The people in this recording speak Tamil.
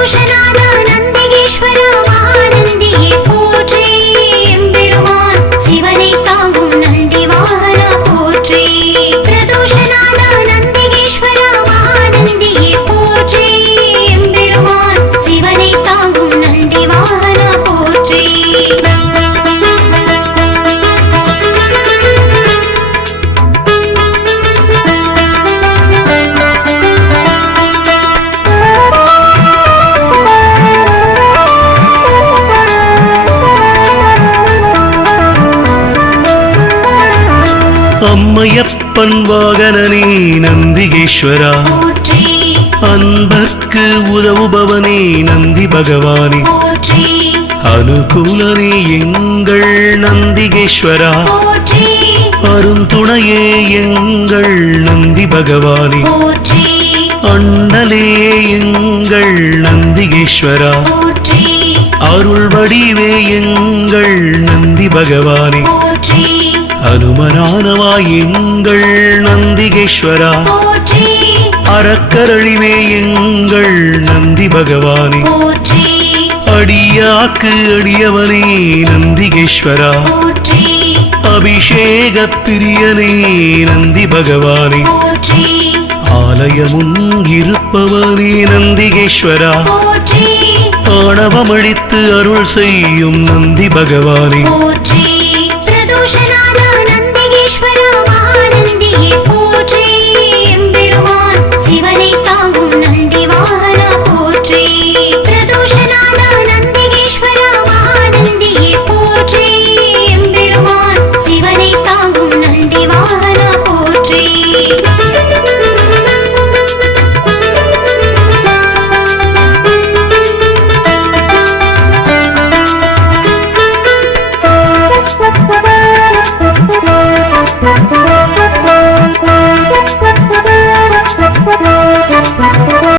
பிரதோஷநாத நந்திகேஸ்வர மகாநந்தியே போற்றி எம்பெருமான் சிவனை தாங்கும் நந்தி வாகனா போற்றி பிரதோஷநாத நந்திகேஸ்வர மகாநந்தியே போற்றி எம்பெருமான் சிவனை தாங்கும் நந்தி வாகனா போற்றி அம்மையப்பன் வாகனனே நந்திகேஸ்வரா போற்றி அன்பர்க்கு உதவுபவனே நந்தி பகவானே போற்றி அனுகூலனே எங்கள் நந்திகேஸ்வரா போற்றி அருந்துணையே எங்கள் நந்தி பகவானே போற்றி அண்ணலே எங்கள் நந்திகேஸ்வரா போற்றி அருள் வடிவே எங்கள் நந்தி பகவானே போற்றி அனுமனானவா எங்கள் நந்திகேஸ்வரா போற்றி அறக்கரழிவே எங்கள் நந்தி பகவானே போற்றி அடியாக்கு அடியவனே நந்திகேஸ்வரா போற்றி அபிஷேக பிரியனே நந்தி பகவானே போற்றி ஆலயமும் இருப்பவனே நந்திகேஸ்வரா போற்றி ஆணவமழித்து அருள் செய்யும் நந்தி பகவானே போற்றி பிரதோஷநாத